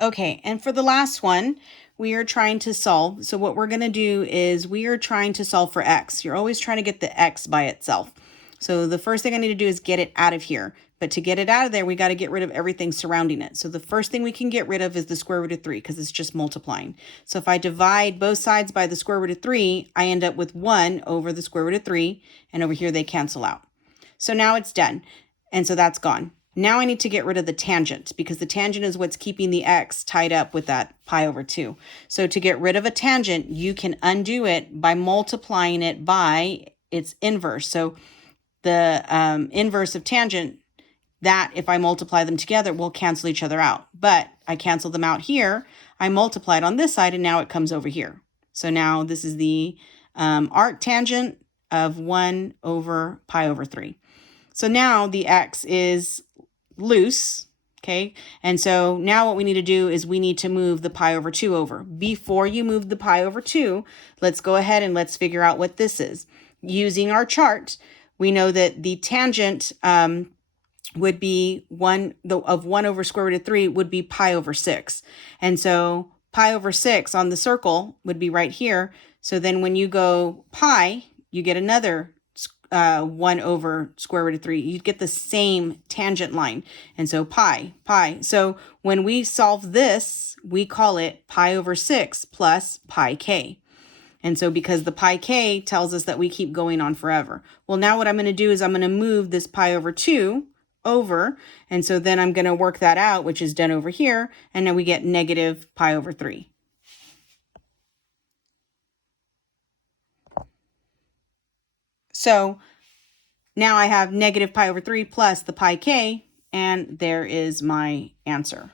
Okay, and for the last one, we are trying to solve. So what we're going to do is we are trying to solve for x. You're always trying to get the x by itself. So the first thing I need to do is get it out of here. But to get it out of there, we got to get rid of everything surrounding it. So the first thing we can get rid of is the square root of 3 because it's just multiplying. So if I divide both sides by the square root of 3, I end up with 1 over the square root of 3. And over here, they cancel out. So now it's done. And so that's gone. Now I need to get rid of the tangent because the tangent is what's keeping the x tied up with that pi over 2. So to get rid of a tangent, you can undo it by multiplying it by its inverse. So the inverse of tangent, that if I multiply them together, will cancel each other out. But I cancel them out here. I multiplied on this side, and now it comes over here. So now this is the arc tangent of 1 over pi over 3. So now the x is loose, okay? And so now what we need to do is we need to move the pi over 2 over. Before you move the pi over 2, let's go ahead and let's figure out what this is. Using our chart, we know that the tangent would be 1 over square root of 3 would be pi over 6. And so pi over 6 on the circle would be right here. So then when you go pi, you get another 1 over square root of 3. You get the same tangent line. And so pi. So when we solve this, we call it pi over 6 plus pi k. And so because the pi k tells us that we keep going on forever. Well, now what I'm going to do is I'm going to move this pi over 2 over. And so then I'm going to work that out, which is done over here. And now we get negative pi over 3. So now I have negative pi over 3 plus the pi k, and there is my answer.